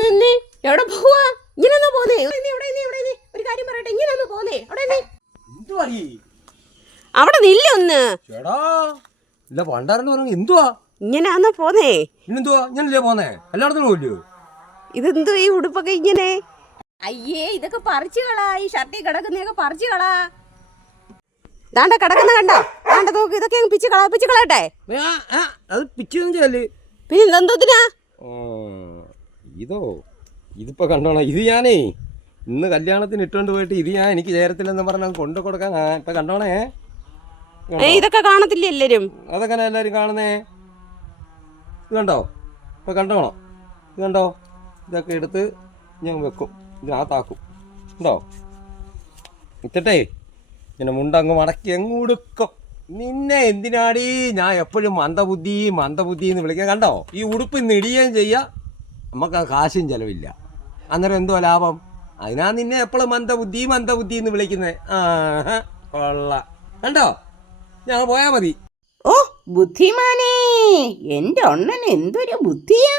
നിന്നെ എവിടെ പോവാ? ഇങ്ങനെ പോന്നേ? ഒരു കാര്യം പറയട്ടെ, ഇങ്ങനെ പോന്നേ? അവിടെ നില്ല ഒന്ന്. എന്തുവാ ഇങ്ങനാന്നോ പോന്നേ? ഇന്നെന്തുവാ ഞാനല്ലേ പോന്നേ? എല്ലായിടത്തും പോയില്ലോ. ഇതെന്തോ ഈ ഉടുപ്പൊക്കെ ഇങ്ങനെ? അയ്യേ, ഇതൊക്കെ പറിച്ചു കളാ. ഈ ഷർട്ടിൽ കിടക്കുന്നതൊക്കെ പറിച്ചു കളാ. ദാണ്ട കിടക്കുന്ന കണ്ടോ? ദാണ്ട നോക്ക്, ഇതൊക്കെ പിച്ച് കളയട്ടെ. അത് പിച്ചൊന്നും ചെയ്യല്ലേ. പിന്നെ ഇതെന്തോത്തിനാ? ഇതിപ്പോ കണ്ടോണ. ഇത് ഞാനേ ഇന്ന് കല്യാണത്തിന് ഇട്ടുകൊണ്ട് പോയിട്ട് ഇത് ഞാൻ എനിക്ക് ചേരത്തില്ലെന്ന് പറഞ്ഞാൽ കൊണ്ടു കൊടുക്കാൻ. ഇപ്പൊ കണ്ടോണേ. ഇതൊക്കെ കാണത്തില്ല എല്ലാരും? അതൊക്കെ എല്ലാരും കാണുന്നേ. ഇത് കണ്ടോ? ഇപ്പൊ കണ്ടോണോ? ഇത് കണ്ടോ? ഇതൊക്കെ എടുത്ത് ഞാൻ വെക്കും, ഇതിനകത്താക്കും. ഉണ്ടോ? ഇട്ടേ ഇങ്ങനെ മുണ്ടങ്ങ് മടക്കി അങ്ങ് ഉടുക്കും. നിന്നെ എന്തിനാടി ഞാൻ എപ്പോഴും മന്ദബുദ്ധി എന്ന് വിളിക്കാൻ? കണ്ടോ? ഈ ഉടുപ്പ് ഇന്ന് ഇടുകയും ചെയ്യാം, നമുക്ക് ആ കാശും ചിലവില്ല. അന്നേരം എന്തോ ലാഭം? അതിനാ നിന്നെ എപ്പോഴും മന്ദബുദ്ധി എന്ന് വിളിക്കുന്നത്. കൊള്ള. കണ്ടോ? ഞാൻ പോയാ മതി. ഓ ബുദ്ധിമാനേ, എന്റെ അണ്ണൻ എന്തൊരു ബുദ്ധിയാ.